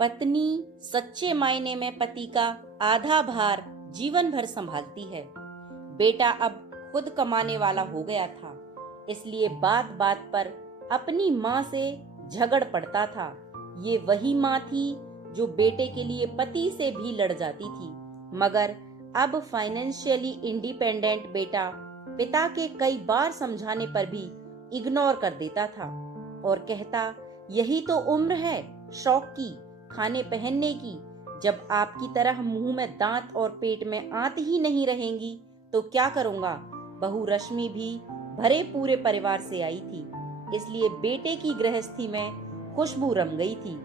पत्नी सच्चे मायने में पति का आधा भार जीवन भर संभालती है। बेटा अब खुद कमाने वाला हो गया था, इसलिए बात बात पर अपनी माँ से झगड़ पड़ता था। ये वही माँ थी जो बेटे के लिए पति से भी लड़ जाती थी। मगर अब फाइनेंशियली इंडिपेंडेंट बेटा पिता के कई बार समझाने पर भी इग्नोर कर देता था और कहता, यही तो उम्र है शौक की, खाने पहनने की। जब आपकी तरह मुंह में दांत और पेट में आंत ही नहीं रहेंगी तो क्या करूंगा। बहू रश्मि भी भरे पूरे परिवार से आई थी, इसलिए बेटे की गृहस्थी में खुशबू रम गई थी।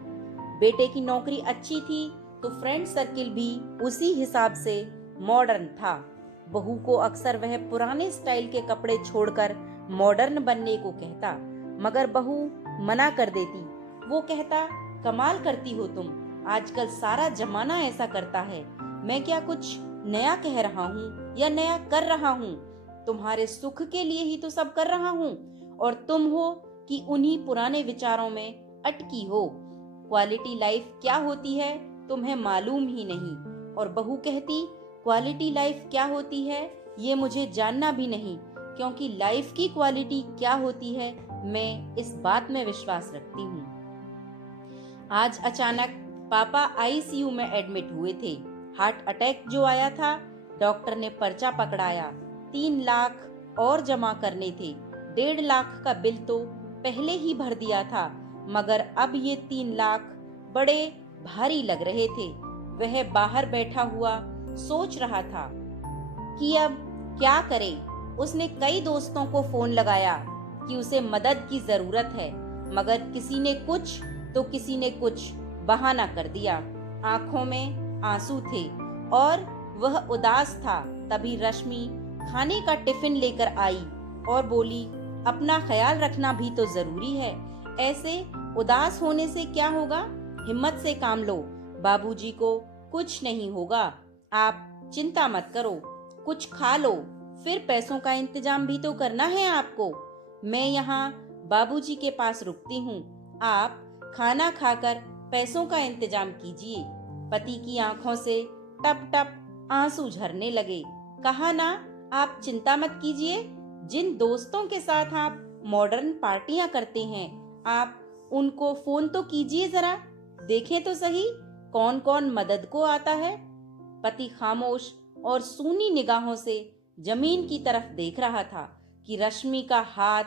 बेटे की नौकरी अच्छी थी तो फ्रेंड सर्किल भी उसी हिसाब से मॉडर्न था। बहू को अक्सर वह पुराने स्टाइल के कपड़े छोड़कर मॉडर्न बनने को कहता, मगर बहू मना कर देती। वो कहता, कमाल करती हो तुम, आजकल सारा जमाना ऐसा करता है। मैं क्या कुछ नया कह रहा हूँ या नया कर रहा हूँ, तुम्हारे सुख के लिए ही तो सब कर रहा हूँ, और तुम हो कि उन्हीं पुराने विचारों में अटकी हो। क्वालिटी लाइफ क्या होती है तुम्हें मालूम ही नहीं। और बहू कहती, क्वालिटी लाइफ क्या होती है ये मुझे जानना भी नहीं, क्योंकि लाइफ की क्वालिटी क्या होती है मैं इस बात में विश्वास रखती हूँ। आज अचानक पापा आईसीयू में एडमिट हुए थे। हार्ट अटैक जो आया था, डॉक्टर ने पर्चा पकड़ाया। 3 लाख और जमा करने थे। 1.5 लाख का बिल तो पहले ही भर दिया था, मगर अब ये 3 लाख बड़े भारी लग रहे थे। वह बाहर बैठा हुआ सोच रहा था कि अब क्या करे। उसने कई दोस्तों को फोन लगाया कि उसे मदद की जरूरत है, मगर किसी ने कुछ तो किसी ने कुछ बहाना कर दिया। आंखों में आंसू थे और वह उदास था। तभी रश्मि खाने का टिफिन लेकर आई और बोली, अपना ख्याल रखना भी तो जरूरी है। ऐसे उदास होने से क्या होगा, हिम्मत से काम लो। बाबूजी को कुछ नहीं होगा, आप चिंता मत करो। कुछ खा लो, फिर पैसों का इंतजाम भी तो करना है आपको। मैं यहाँ बाबूजी के पास रुकती हूँ, आप खाना खाकर पैसों का इंतजाम कीजिए। पति की आंखों से टप टप आंसू झरने लगे। कहा ना, आप चिंता मत कीजिए। जिन दोस्तों के साथ आप मॉडर्न पार्टियां करते हैं, आप उनको फोन तो कीजिए, जरा देखें तो सही कौन कौन मदद को आता है। पति खामोश और सूनी निगाहों से जमीन की तरफ देख रहा था कि रश्मि का हाथ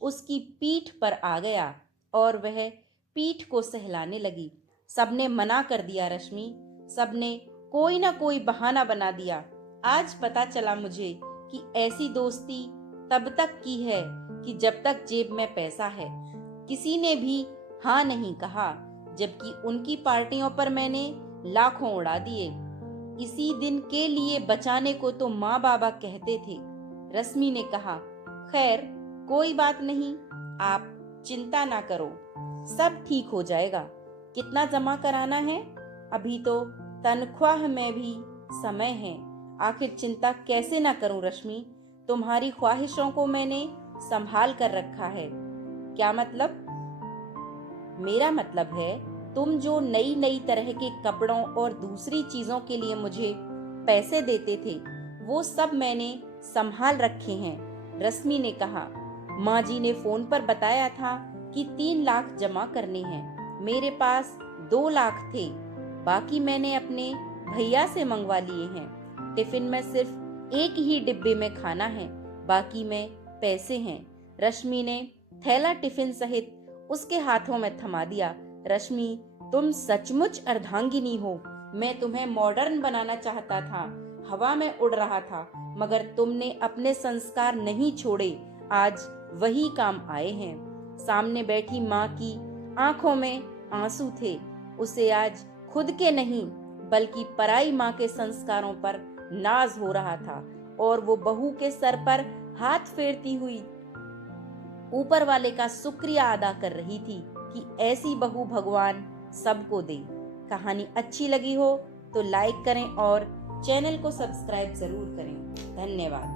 उसकी पीठ पर आ गया और वह पीठ को सहलाने लगी। सबने मना कर दिया रश्मि, सबने कोई ना कोई बहाना बना दिया। आज पता चला मुझे कि ऐसी दोस्ती तब तक की है कि जब तक जेब में पैसा है। किसी ने भी हाँ नहीं कहा, जबकि उनकी पार्टियों पर मैंने लाखों उड़ा दिए। इसी दिन के लिए बचाने को तो माँ बाबा कहते थे। रश्मि ने कहा, खैर कोई बात नहीं, आप चिंता ना करो, सब ठीक हो जाएगा। कितना जमा कराना है? अभी तो तनख्वाह में भी समय है। आखिर चिंता कैसे ना करूं रश्मि, तुम्हारी ख्वाहिशों को मैंने संभाल कर रखा है। क्या मतलब? मेरा मतलब है, तुम जो नई नई तरह के कपड़ों और दूसरी चीजों के लिए मुझे पैसे देते थे, वो सब मैंने संभाल रखे हैं। रश्मि ने कहा, माँ जी ने फोन पर बताया था कि 3 लाख जमा करने हैं। मेरे पास 2 लाख थे, बाकी मैंने अपने भैया से मंगवा लिए हैं। टिफिन में सिर्फ एक ही डिब्बे में खाना है, बाकी में पैसे हैं। रश्मि ने थैला टिफिन सहित उसके हाथों में थमा दिया। रश्मि, तुम सचमुच अर्धांगिनी हो। मैं तुम्हें मॉडर्न बनाना चाहता था, हवा में उड़ रहा था, मगर तुमने अपने संस्कार नहीं छोड़े। आज वही काम आए हैं। सामने बैठी माँ की आंखों में आंसू थे। उसे आज खुद के नहीं बल्कि पराई माँ के संस्कारों पर नाज हो रहा था, और वो बहू के सर पर हाथ फेरती हुई ऊपर वाले का शुक्रिया अदा कर रही थी कि ऐसी बहू भगवान सबको दे। कहानी अच्छी लगी हो तो लाइक करें और चैनल को सब्सक्राइब जरूर करें। धन्यवाद।